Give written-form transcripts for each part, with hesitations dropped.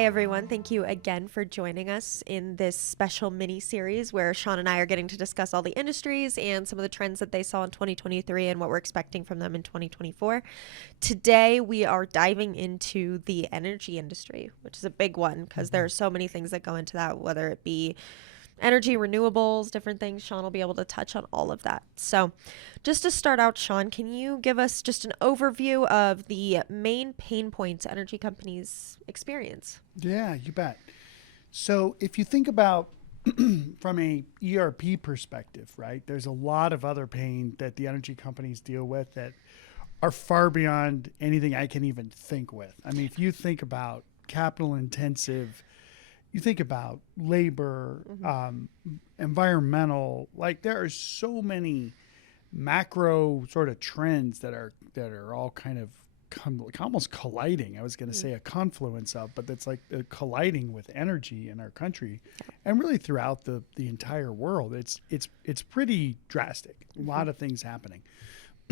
Hi, everyone. Thank you again for joining us in this special mini-series where Shawn and I are getting to discuss all the industries and some of the trends that they saw in 2023 and what we're expecting from them in 2024. Today, we are diving into the energy industry, which is a big one because there are so many things that go into that, whether it be energy, renewables, different things. Shawn will be able to touch on all of that. So just to start out, Shawn, can you give us just an overview of the main pain points energy companies experience? Yeah, you bet. So if you think about from a ERP perspective, right, there's a lot of other pain that the energy companies deal with that are far beyond anything I can even think with. I mean, if you think about capital intensive, you think about labor, environmental, like there are so many macro sort of trends that are all kind of almost colliding. I was going to say a confluence of, but that's like colliding with energy in our country, and really throughout the entire world. It's pretty drastic. A lot of things happening.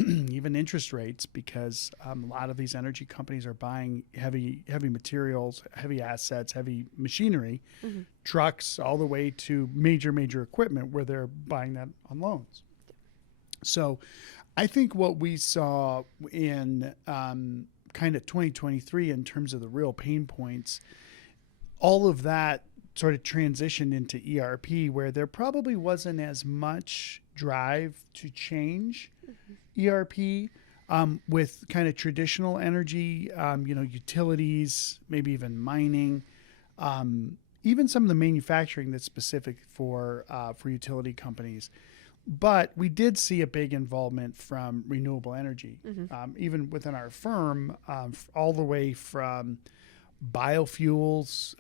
Even interest rates, because a lot of these energy companies are buying heavy materials, heavy assets, heavy machinery, trucks, all the way to major equipment where they're buying that on loans. So I think what we saw in kind of 2023 in terms of the real pain points, all of that sort of transitioned into ERP, where there probably wasn't as much drive to change ERP with kind of traditional energy, utilities, maybe even mining, even some of the manufacturing that's specific for utility companies. But we did see a big involvement from renewable energy, even within our firm, all the way from biofuels,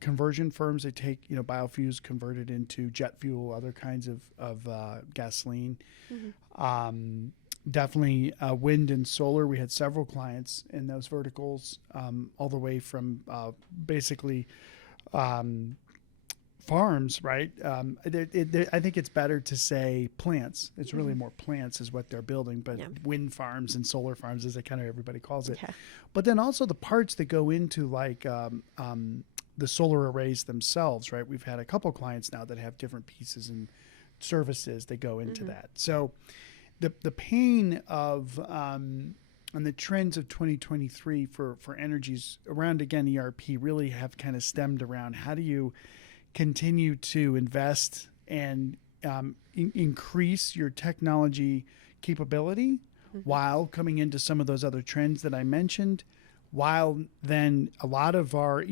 conversion firms. They take biofuels converted into jet fuel, other kinds of gasoline. Definitely wind and solar. We had several clients in those verticals, all the way from basically farms, right? I think it's better to say plants. It's really more plants is what they're building, but wind farms and solar farms, as kind of everybody calls it. Okay. But then also the parts that go into like the solar arrays themselves, right? We've had a couple clients now that have different pieces and services that go into that. So the pain of and the trends of 2023 for energies around, again, ERP really have kind of stemmed around how do you continue to invest and increase your technology capability while coming into some of those other trends that I mentioned, while then a lot of our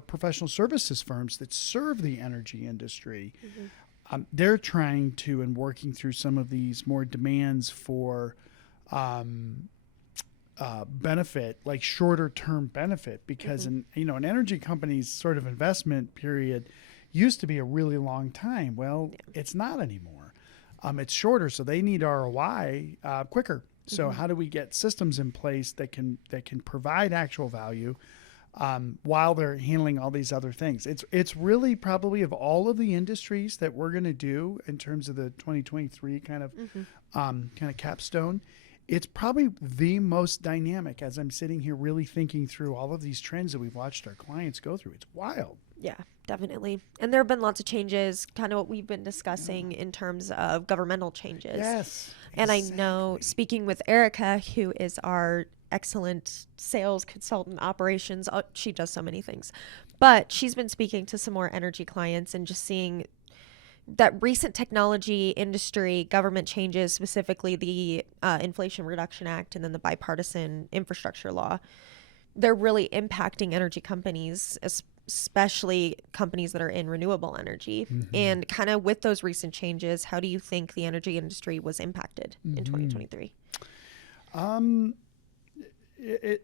professional services firms that serve the energy industry, they're trying to and working through some of these more demands for benefit, like shorter term benefit, because an energy company's sort of investment period used to be a really long time. Well, it's not anymore. It's shorter, so they need ROI quicker. So how do we get systems in place that can provide actual value while they're handling all these other things? It's really probably, of all of the industries that we're going to do in terms of the 2023 kind of capstone, it's probably the most dynamic, as I'm sitting here really thinking through all of these trends that we've watched our clients go through. It's wild. Yeah, definitely. And there have been lots of changes, kind of what we've been discussing in terms of governmental changes. Yes. And I know, speaking with Erica, who is our excellent sales consultant operations, she does so many things, but she's been speaking to some more energy clients and just seeing that recent technology industry government changes, specifically the Inflation Reduction Act and then the Bipartisan Infrastructure Law, they're really impacting energy companies, especially companies that are in renewable energy. And kind of with those recent changes, how do you think the energy industry was impacted in 2023?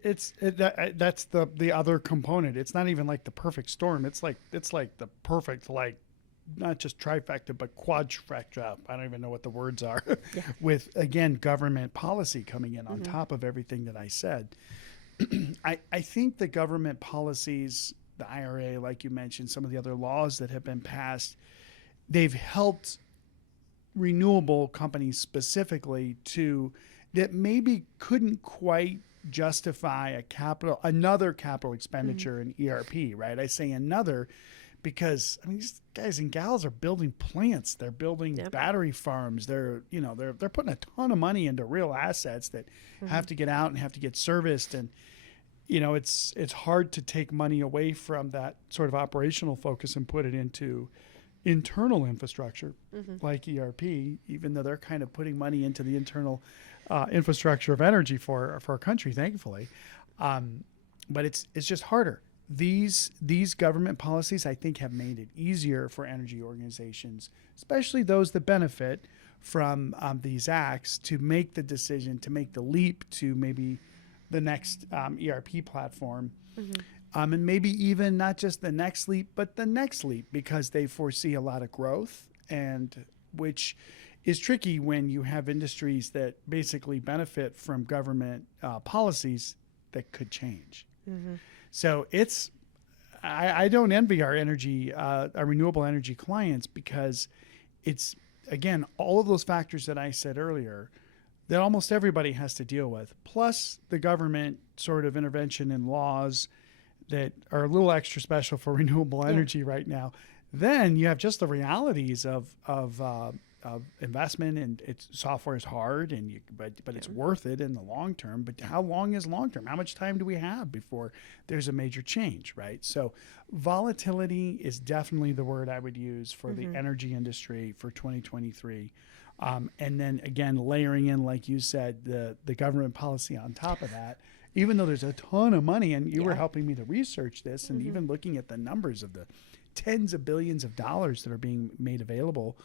That's the other component. It's not even like the perfect storm. It's like the perfect, like, not just trifecta, but quadrifecta. I don't even know what the words are. With, again, government policy coming in on top of everything that I said. I think the government policies, the IRA, like you mentioned, some of the other laws that have been passed, they've helped renewable companies specifically to that maybe couldn't quite justify another capital expenditure in ERP, right? I say another because I mean these guys and gals are building plants, they're building Yep. battery farms, they're putting a ton of money into real assets that have to get out and have to get serviced, and it's hard to take money away from that sort of operational focus and put it into internal infrastructure like ERP, even though they're kind of putting money into the internal infrastructure of energy for our country, thankfully. But it's just harder. These government policies, I think, have made it easier for energy organizations, especially those that benefit from these acts, to make the decision, to make the leap to maybe the next ERP platform. And maybe even not just the next leap, but the next leap, because they foresee a lot of growth, and which is tricky when you have industries that basically benefit from government policies that could change. So I don't envy our renewable energy clients, because it's, again, all of those factors that I said earlier that almost everybody has to deal with, plus the government sort of intervention and laws that are a little extra special for renewable energy right now. Then you have just the realities of investment, and software is hard, and but it's worth it in the long term. But how long is long term? How much time do we have before there's a major change, right? So volatility is definitely the word I would use for the energy industry for 2023. And then again, layering in, like you said, the government policy on top of that, even though there's a ton of money, and you were helping me to research this, and even looking at the numbers of the tens of billions of dollars that are being made available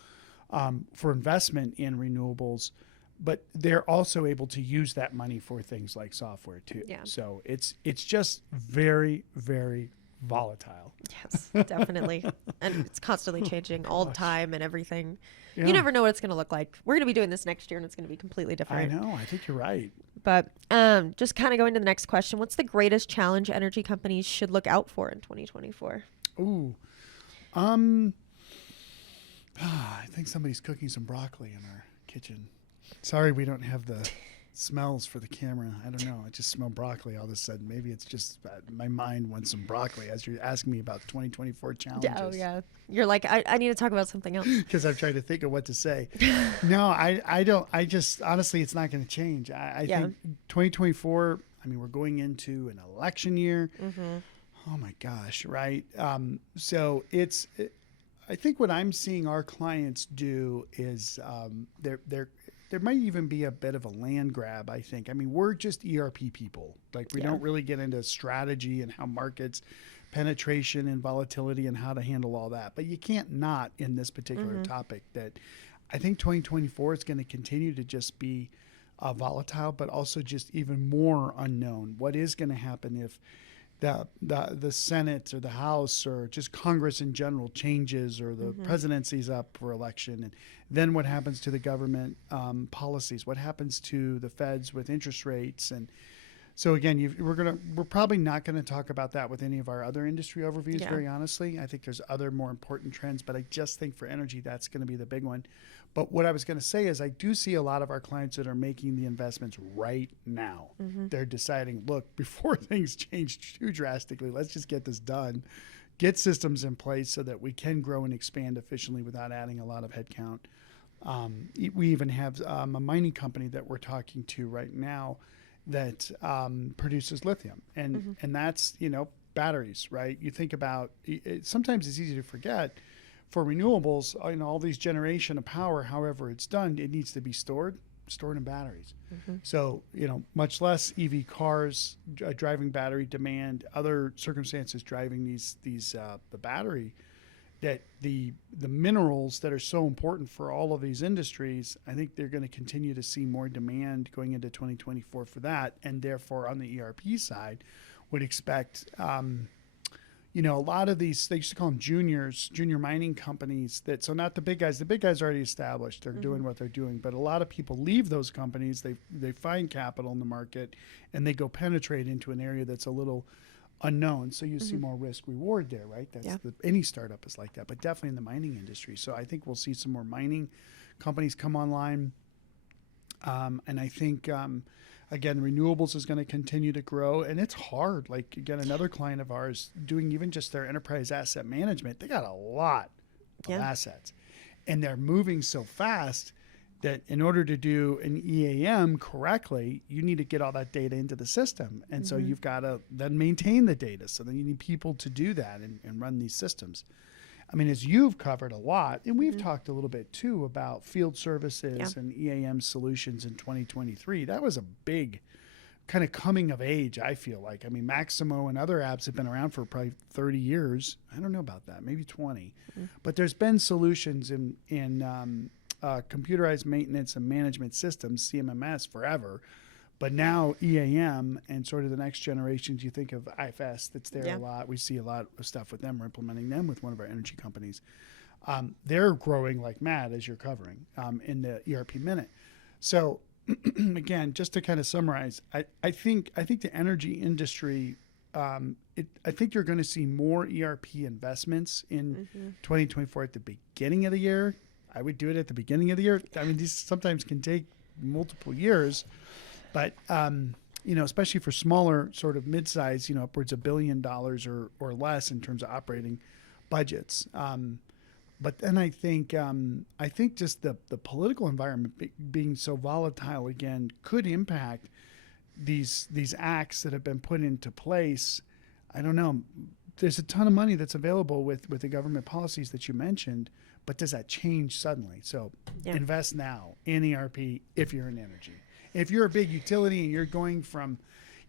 for investment in renewables, but they're also able to use that money for things like software too. Yeah. So it's just very, very volatile. Yes, definitely. And it's constantly changing all the time and everything. Yeah. You never know what it's going to look like. We're going to be doing this next year, and it's going to be completely I different. know. I think you're right. But just kind of going to the next question. What's the greatest challenge energy companies should look out for in 2024? Ooh. I think somebody's cooking some broccoli in our kitchen. Sorry, we don't have the smells for the camera. I don't know. I just smell broccoli all of a sudden. Maybe it's just my mind wants some broccoli as you're asking me about 2024 challenges. Oh, yeah. You're like, I need to talk about something else. Because I'm trying to think of what to say. No, I don't. I just, honestly, it's not going to change. I think 2024, I mean, we're going into an election year. Oh, my gosh, right? So I think what I'm seeing our clients do is there might even be a bit of a land grab, I think. I mean, we're just ERP people. Like, we don't really get into strategy and how markets, penetration and volatility, and how to handle all that. But you can't not in this particular topic that I think 2024 is going to continue to just be volatile, but also just even more unknown. What is going to happen if the Senate or the House or just Congress in general changes, or the presidency's up for election, and then what happens to the government policies? What happens to the feds with interest rates? And so again, we're probably not going to talk about that with any of our other industry overviews. Very honestly, I think there's other more important trends, but I just think for energy that's going to be the big one. But what I was going to say is I do see a lot of our clients that are making the investments right now. They're deciding, look, before things change too drastically, let's just get this done, get systems in place so that we can grow and expand efficiently without adding a lot of headcount. We even have a mining company that we're talking to right now that produces lithium, and that's batteries, right? You think about sometimes it's easy to forget. For renewables, all these generation of power, however it's done, it needs to be stored in batteries. So, much less EV cars driving battery demand, other circumstances driving the battery, that the minerals that are so important for all of these industries, I think they're going to continue to see more demand going into 2024 for that. And therefore, on the ERP side, would expect a lot of these, they used to call them junior mining companies, so not the big guys. The big guys are already established. They're doing what they're doing. But a lot of people leave those companies. They find capital in the market, and they go penetrate into an area that's a little unknown. So you see more risk reward there, right? Any startup is like that, but definitely in the mining industry. So I think we'll see some more mining companies come online. And I think, again, renewables is going to continue to grow, and it's hard. Like, again, another client of ours doing even just their enterprise asset management, they got a lot of assets, and they're moving so fast that in order to do an EAM correctly, you need to get all that data into the system. And so you've got to then maintain the data. So then you need people to do that and run these systems. I mean, as you've covered a lot, and we've talked a little bit too about field services and EAM solutions in 2023. That was a big kind of coming of age, I feel like. I mean, Maximo and other apps have been around for probably 30 years. I don't know about that, maybe 20. But there's been solutions in computerized maintenance and management systems, CMMS, forever. But now EAM and sort of the next generations, you think of IFS that's there a lot. We see a lot of stuff with them. We're implementing them with one of our energy companies. They're growing like mad, as you're covering in the ERP Minute. So again, just to kind of summarize, I think the energy industry, I think you're going to see more ERP investments in 2024 at the beginning of the year. I would do it at the beginning of the year. I mean, these sometimes can take multiple years, but especially for smaller sort of mid-size, upwards of $1 billion or less in terms of operating budgets. But then I think just the political environment being so volatile again could impact these acts that have been put into place. I don't know. There's a ton of money that's available with the government policies that you mentioned, but does that change suddenly? So invest now in ERP if you're in energy. If you're a big utility and you're going from,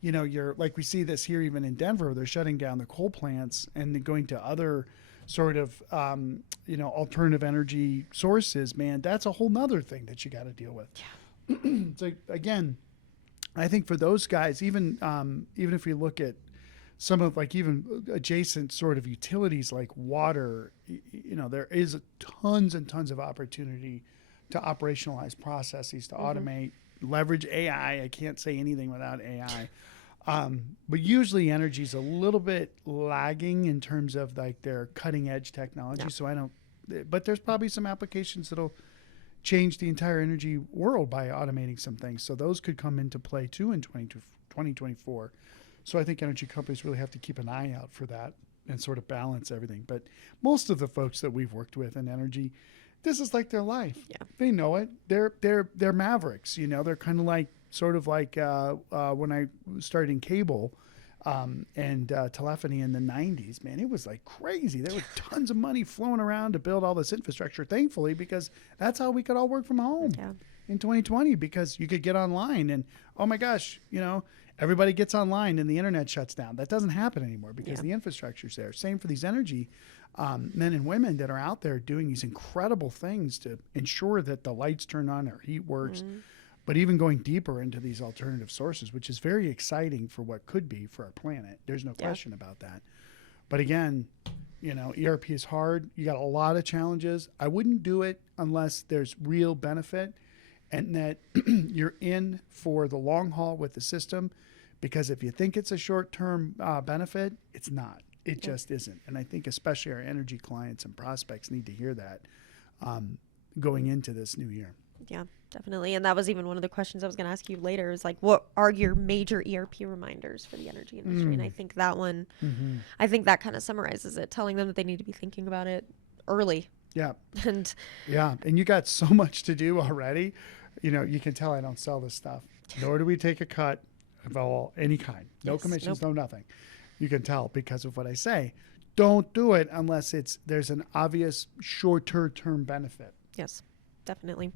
you're like we see this here even in Denver, they're shutting down the coal plants and they're going to other sort of, alternative energy sources, man, that's a whole nother thing that you got to deal with. So again, I think for those guys, even if we look at some of like even adjacent sort of utilities like water, there is tons and tons of opportunity to operationalize processes, to automate, leverage AI. I can't say anything without AI. But usually energy is a little bit lagging in terms of like their cutting edge technology. So but there's probably some applications that'll change the entire energy world by automating some things. So those could come into play too in 2024. So I think energy companies really have to keep an eye out for that and sort of balance everything. But most of the folks that we've worked with in energy, this is like their life. Yeah. They know it. They're mavericks. They're kind of like sort of like when I started in cable and telephony in the 90s. Man, it was like crazy. There was tons of money flowing around to build all this infrastructure, thankfully, because that's how we could all work from home in 2020, because you could get online and, oh my gosh, everybody gets online and the internet shuts down. That doesn't happen anymore because the infrastructure's there. Same for these energy men and women that are out there doing these incredible things to ensure that the lights turn on or heat works, but even going deeper into these alternative sources, which is very exciting for what could be for our planet. There's no question about that. But again, ERP is hard. You got a lot of challenges. I wouldn't do it unless there's real benefit and that you're in for the long haul with the system, because if you think it's a short-term benefit, it's not. It just isn't. And I think especially our energy clients and prospects need to hear that going into this new year. Yeah, definitely. And that was even one of the questions I was going to ask you later is like, what are your major ERP reminders for the energy industry? And I think that one, I think that kind of summarizes it, telling them that they need to be thinking about it early. Yeah. And you got so much to do already. You can tell I don't sell this stuff, nor do we take a cut of any kind. No commissions, no nothing. You can tell because of what I say. Don't do it unless there's an obvious shorter-term benefit. Yes, definitely.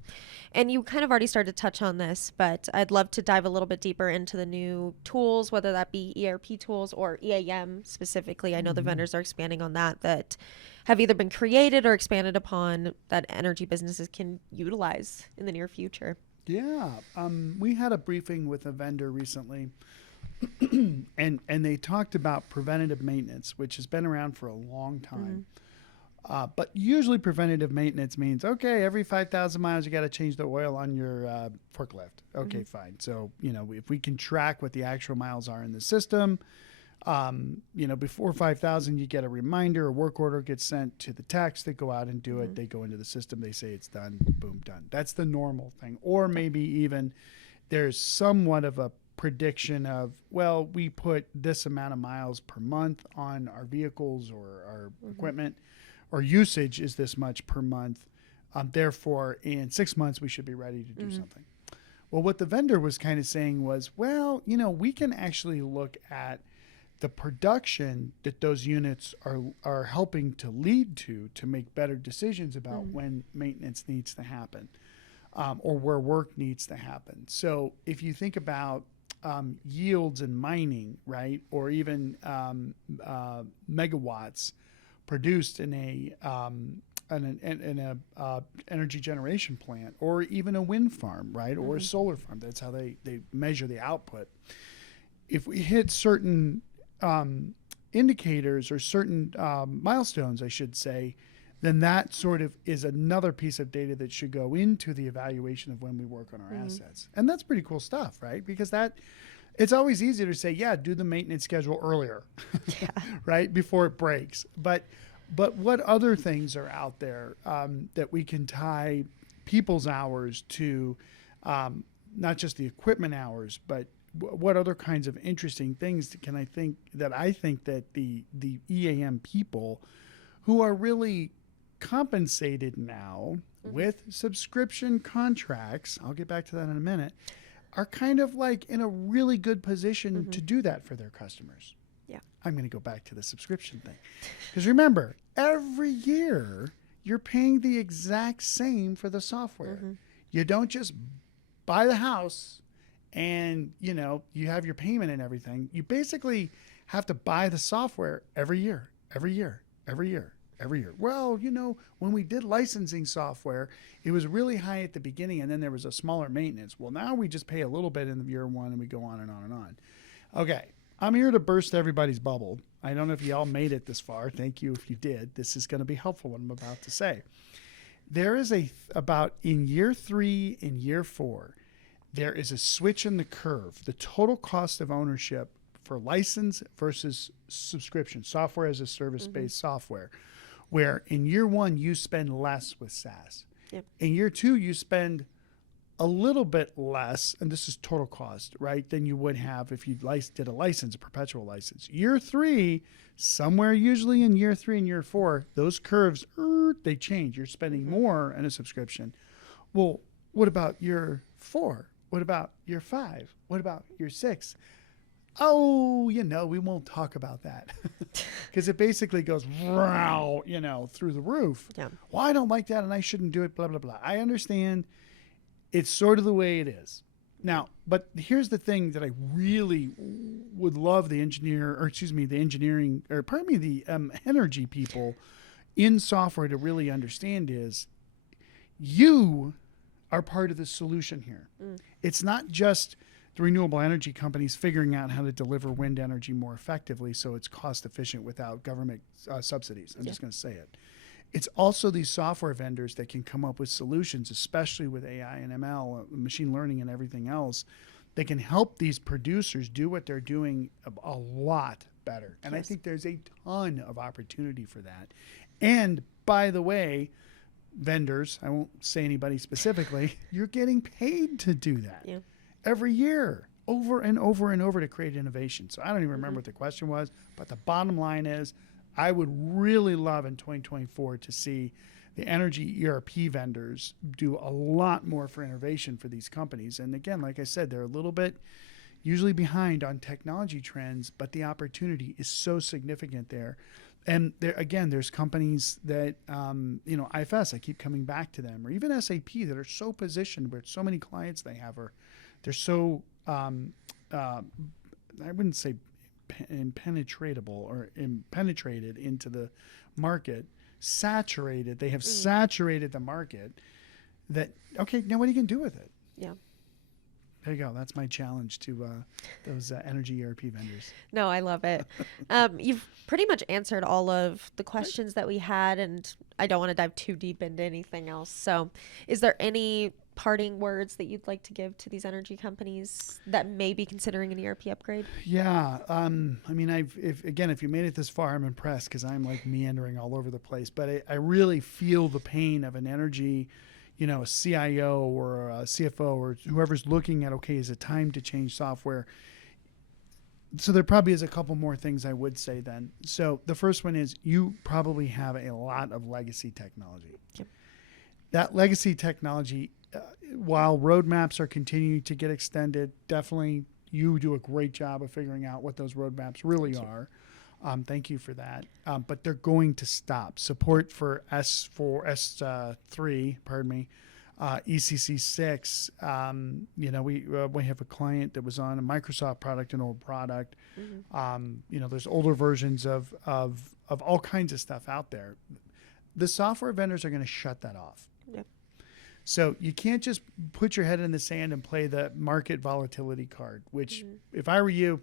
And you kind of already started to touch on this, but I'd love to dive a little bit deeper into the new tools, whether that be ERP tools or EAM specifically. I know the vendors are expanding on that have either been created or expanded upon that energy businesses can utilize in the near future. Yeah. We had a briefing with a vendor recently, and they talked about preventative maintenance, which has been around for a long time. But usually preventative maintenance means, okay, every 5,000 miles, you got to change the oil on your forklift. Okay, fine. So, if we can track what the actual miles are in the system, Before 5,000, you get a reminder, a work order gets sent to the techs. They go out and do it. They go into the system. They say it's done. Boom, done. That's the normal thing. Or maybe even there's somewhat of a prediction of, well, we put this amount of miles per month on our vehicles or our equipment, or usage is this much per month. Therefore, in 6 months, we should be ready to do something. Well, what the vendor was kind of saying was, well, we can actually look at the production that those units are helping to lead to make better decisions about when maintenance needs to happen, or where work needs to happen. So if you think about yields in mining, right, or even megawatts produced in an energy generation plant, or even a wind farm, right, or a solar farm. That's how they measure the output. If we hit certain indicators or certain milestones, I should say, then that sort of is another piece of data that should go into the evaluation of when we work on our assets. And that's pretty cool stuff, right? Because it's always easier to say, yeah, do the maintenance schedule earlier, right, before it breaks. But what other things are out there that we can tie people's hours to, not just the equipment hours, but what other kinds of interesting things I think that the EAM people who are really compensated now with subscription contracts, I'll get back to that in a minute, are kind of like in a really good position to do that for their customers. Yeah. I'm going to go back to the subscription thing. Because remember, every year you're paying the exact same for the software. You don't just buy the house and, you have your payment and everything. You basically have to buy the software every year. Well, when we did licensing software, it was really high at the beginning and then there was a smaller maintenance. Well, now we just pay a little bit in the year one and we go on and on and on. Okay. I'm here to burst everybody's bubble. I don't know if you all made it this far. Thank you if you did. This is going to be helpful what I'm about to say. There is about in year 3 and year 4, there is a switch in the curve. The total cost of ownership for license versus subscription, software as a service-based software, where in year 1 you spend less with SaaS. Yep. In year 2 you spend a little bit less, and this is total cost, right, than you would have if you did a perpetual license. Year 3, somewhere usually in year 3 and year 4, those curves, they change. You're spending more in a subscription. Well, what about year 4? What about year 5? What about year 6? Oh, we won't talk about that because it basically goes, through the roof. Yeah. Well, I don't like that and I shouldn't do it, blah, blah, blah. I understand. It's sort of the way it is. Now, but here's the thing that I really would love the energy people in software to really understand is you are part of the solution here. It's not just the renewable energy companies figuring out how to deliver wind energy more effectively so it's cost efficient without government subsidies. I'm just going to say it. It's also these software vendors that can come up with solutions, especially with AI and ML, machine learning and everything else, that can help these producers do what they're doing a lot better. And I think there's a ton of opportunity for that. And by the way, vendors, I won't say anybody specifically, you're getting paid to do that every year, over and over and over to create innovation. So I don't even remember what the question was, but the bottom line is, I would really love in 2024 to see the energy ERP vendors do a lot more for innovation for these companies. And again, like I said, they're a little bit usually behind on technology trends, but the opportunity is so significant there. And there's companies that, IFS, I keep coming back to them, or even SAP that are so positioned where so many clients they have, or they're so, I wouldn't say impenetratable or penetrated into the market, saturated. They have saturated the market that, okay, now what are you going to do with it? Yeah. There you go. That's my challenge to those energy ERP vendors. No, I love it. You've pretty much answered all of the questions that we had, and I don't want to dive too deep into anything else. So is there any parting words that you'd like to give to these energy companies that may be considering an ERP upgrade? Yeah. I mean, if you made it this far, I'm impressed because I'm like meandering all over the place. But I really feel the pain of an energy, a CIO or a CFO or whoever's looking at, okay, is it time to change software? So there probably is a couple more things I would say then. So the first one is you probably have a lot of legacy technology. Yep. That legacy technology, while roadmaps are continuing to get extended, definitely you do a great job of figuring out what those roadmaps really are. Thank you for that. But they're going to stop. Support for S3, ECC 6. We have a client that was on a Microsoft product, an old product. Mm-hmm. There's older versions of all kinds of stuff out there. The software vendors are going to shut that off. Yep. So you can't just put your head in the sand and play the market volatility card, which if I were you,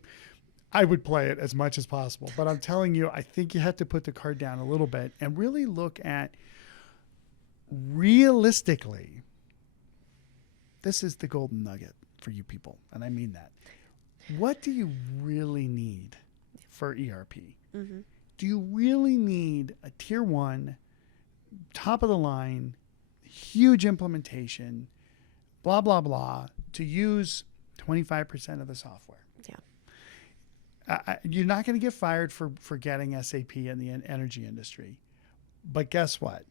I would play it as much as possible. But I'm telling you, I think you have to put the card down a little bit and really look at realistically, this is the golden nugget for you people, and I mean that. What do you really need for ERP? Mm-hmm. Do you really need a tier 1, top of the line, huge implementation, blah, blah, blah, to use 25% of the software? Yeah. You're not going to get fired for getting SAP in the energy industry. But guess what?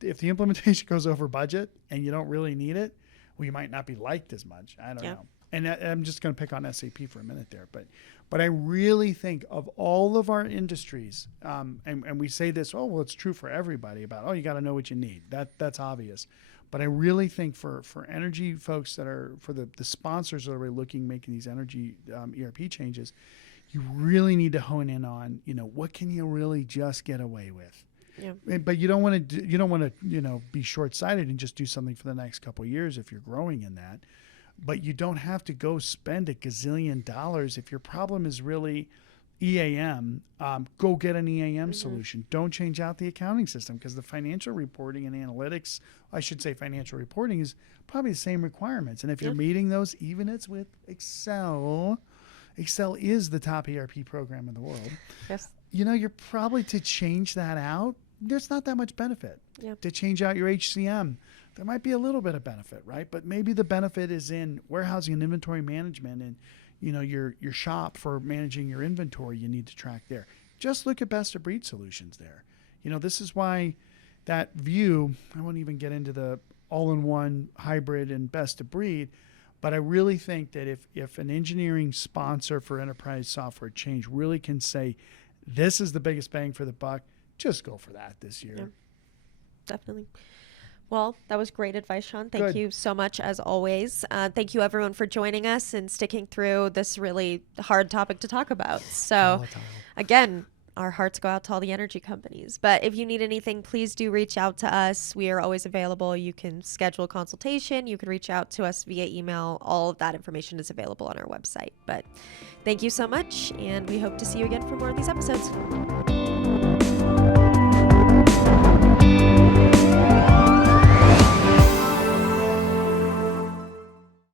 If the implementation goes over budget and you don't really need it, well, you might not be liked as much. I don't know. And I'm just going to pick on SAP for a minute there. But I really think of all of our industries, and we say this, it's true for everybody about, you got to know what you need. That's obvious. But I really think for energy folks that are, for the sponsors that are making these energy ERP changes, you really need to hone in on, what can you really just get away with? Yeah. But you don't want to be short-sighted and just do something for the next couple of years if you're growing in that. But you don't have to go spend $1 gazillion. If your problem is really EAM, go get an EAM solution. Don't change out the accounting system because the financial reporting and analytics, I should say financial reporting, is probably the same requirements. And if you're meeting those, even it's with Excel is the top ERP program in the world. Yes. You're probably to change that out. There's not that much benefit. Yep. To change out your HCM. There might be a little bit of benefit, right? But maybe the benefit is in warehousing and inventory management and, your shop for managing your inventory you need to track there. Just look at best of breed solutions there. This is why that view, I won't even get into the all-in-one hybrid and best of breed, but I really think that if an engineering sponsor for enterprise software change really can say, this is the biggest bang for the buck, just go for that this year. Yeah, definitely. Well, that was great advice, Shawn. Thank Good. you so much, as always. Thank you, everyone, for joining us and sticking through this really hard topic to talk about. So, Volatile. again, our hearts go out to all the energy companies. But if you need anything, please do reach out to us. We are always available. You can schedule a consultation. You can reach out to us via email. All of that information is available on our website. But thank you so much, and we hope to see you again for more of these episodes.